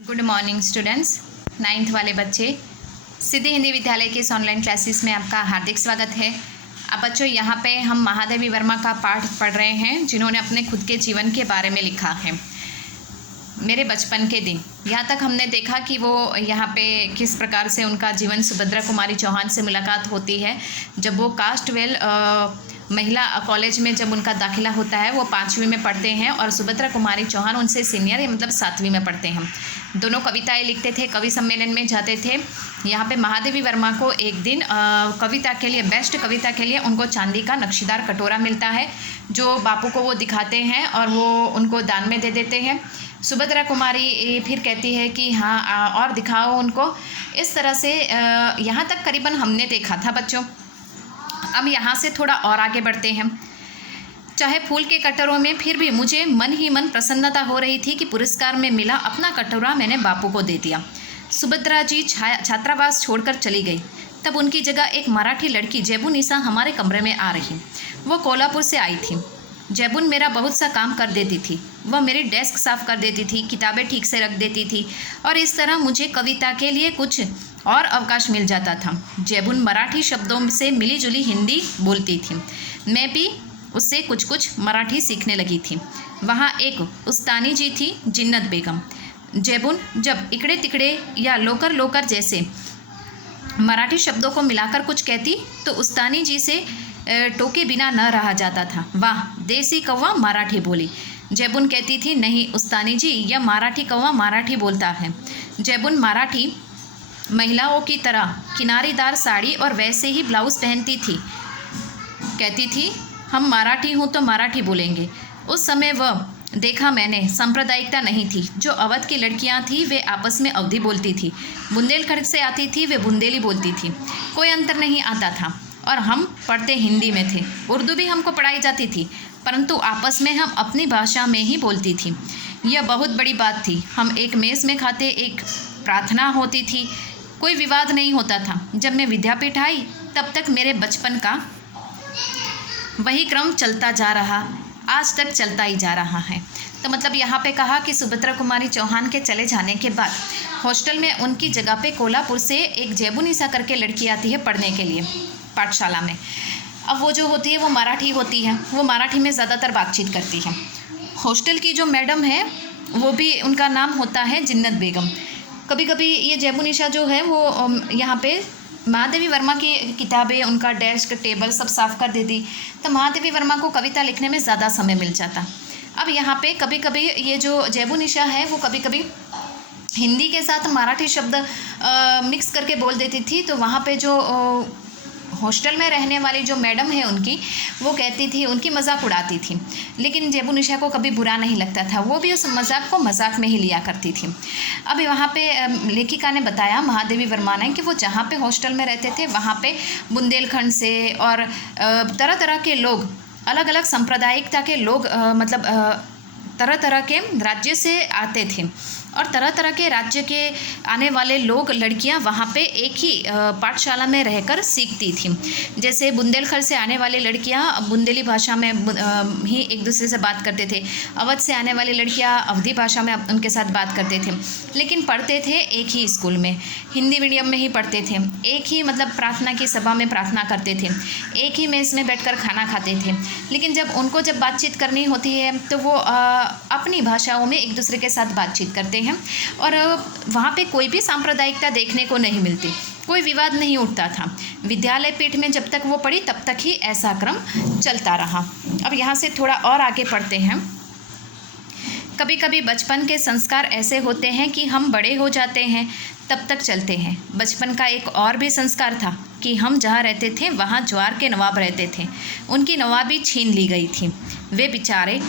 Good morning students. 9th वाले बच्चे, सिद्धि हिंदी विद्यालय के इस ऑनलाइन क्लासेस में आपका हार्दिक स्वागत है। अब बच्चों, यहाँ पे हम महादेवी वर्मा का पाठ पढ़ रहे हैं, जिन्होंने अपने खुद के जीवन के बारे में लिखा है। मेरे बचपन के दिन, यहाँ तक हमने देखा कि वो यहाँ पे किस प्रकार से उनका जीवन सुभद्रा कुमारी चौहान से मुलाकात होती है। जब वो कास्टवेल महिला कॉलेज में जब उनका दाखिला होता है, वो 5वीं में पढ़ते हैं और सुभद्रा कुमारी चौहान उनसे सीनियर है, मतलब 7वीं में पढ़ते हैं। दोनों कविताएं लिखते थे, कवि सम्मेलन में जाते थे। यहाँ पे महादेवी वर्मा को एक दिन कविता के लिए, बेस्ट कविता के लिए उनको चांदी का नक्शीदार कटोरा मिलता है, जो बापू को वो दिखाते हैं और वो उनको दान में दे देते हैं। सुभद्रा कुमारी फिर कहती है कि हाँ और दिखाओ उनको। इस तरह से यहाँ तक करीबन हमने देखा था बच्चों। अब यहाँ से थोड़ा और आगे बढ़ते हैं। चाहे फूल के कटोरों में, फिर भी मुझे मन ही मन प्रसन्नता हो रही थी कि पुरस्कार में मिला अपना कटोरा मैंने बापू को दे दिया। सुभद्रा जी छात्रावास छोड़कर चली गई। तब उनकी जगह एक मराठी लड़की जेबू निशा हमारे कमरे में आ रही। वो कोल्हापुर से आई थी। जेबून मेरा बहुत सा काम कर देती थी। वह मेरी डेस्क साफ़ कर देती थी, किताबें ठीक से रख देती थी और इस तरह मुझे कविता के लिए कुछ और अवकाश मिल जाता था। जेबून मराठी शब्दों से मिली जुली हिंदी बोलती थी। मैं भी उससे कुछ कुछ मराठी सीखने लगी थी। वहाँ एक उस्तानी जी थी, जिन्नत बेगम। जेबून जब इकड़े तिकड़े या लोकर लोकर जैसे मराठी शब्दों को मिलाकर कुछ कहती तो उस्तानी जी से टोके बिना न रहा जाता था। वाह, देसी कौवा मराठी बोली। जेबून कहती थी, नहीं उस्तानी जी, यह मराठी कौवा मराठी बोलता है। जेबून मराठी महिलाओं की तरह किनारीदार साड़ी और वैसे ही ब्लाउज़ पहनती थी। कहती थी, हम मराठी हूँ तो मराठी बोलेंगे। उस समय वह देखा मैंने, सांप्रदायिकता नहीं थी। जो अवध की लड़कियाँ थीं वे आपस में अवधी बोलती थी, बुंदेलखंड से आती थी वे बुंदेली बोलती थी। कोई अंतर नहीं आता था और हम पढ़ते हिंदी में थे। उर्दू भी हमको पढ़ाई जाती थी, परंतु आपस में हम अपनी भाषा में ही बोलती थी। यह बहुत बड़ी बात थी। हम एक मेस में खाते, एक प्रार्थना होती थी, कोई विवाद नहीं होता था। जब मैं विद्यापीठ आई तब तक मेरे बचपन का वही क्रम चलता जा रहा, आज तक चलता ही जा रहा है। तो मतलब यहाँ पे कहा कि सुभद्रा कुमारी चौहान के चले जाने के बाद हॉस्टल में उनकी जगह पे कोल्हापुर से एक जेबू निशा करके लड़की आती है पढ़ने के लिए पाठशाला में। अब वो जो होती है वो मराठी होती है, वो मराठी में ज़्यादातर बातचीत करती है। हॉस्टल की जो मैडम है वो भी, उनका नाम होता है जिन्नत बेगम। कभी कभी ये जेबू निशा जो है वो यहाँ पे महादेवी वर्मा की किताबें, उनका डेस्क टेबल सब साफ़ कर देती, तो महादेवी वर्मा को कविता लिखने में ज़्यादा समय मिल जाता। अब यहाँ पे कभी कभी ये जो जेबू निशा है वो कभी कभी हिंदी के साथ मराठी शब्द मिक्स करके बोल देती थी। तो वहाँ पे जो हॉस्टल में रहने वाली जो मैडम है उनकी, वो कहती थी, उनकी मजाक उड़ाती थी, लेकिन जेबू निशा को कभी बुरा नहीं लगता था। वो भी उस मजाक को मजाक में ही लिया करती थी। अब वहाँ पे लेखिका ने बताया, महादेवी वर्मा ने, कि वो जहाँ पे हॉस्टल में रहते थे वहाँ पे बुंदेलखंड से और तरह तरह के लोग, अलग अलग सांप्रदायिकता के लोग, तरह तरह के राज्य से आते थे और तरह तरह के राज्य के आने वाले लोग, लड़कियां वहाँ पे एक ही पाठशाला में रहकर सीखती थी। जैसे बुंदेलखंड से आने वाली लड़कियां बुंदेली भाषा में ही एक दूसरे से बात करते थे। अवध से आने वाली लड़कियां अवधी भाषा में उनके साथ बात करते थे, लेकिन पढ़ते थे एक ही स्कूल में, हिंदी मीडियम में ही पढ़ते थे। एक ही प्रार्थना की सभा में प्रार्थना करते थे, एक ही मेस में बैठकर खाना खाते थे। लेकिन जब उनको बातचीत करनी होती है तो वो अपनी भाषाओं में एक दूसरे के साथ बातचीत करते हैं और वहाँ पे कोई भी सांप्रदायिकता देखने को नहीं मिलती, कोई विवाद नहीं उठता था। विद्यालय पीठ में जब तक वो पढ़ी तब तक ही ऐसा क्रम चलता रहा। अब यहाँ से थोड़ा और आगे पढ़ते हैं। कभी कभी बचपन के संस्कार ऐसे होते हैं कि हम बड़े हो जाते हैं तब तक चलते हैं। बचपन का एक और भी संस्कार था कि हम जहाँ रहते थे वहाँ ज्वार के नवाब रहते थे। उनकी नवाबी छीन ली गई थी। वे बेचारे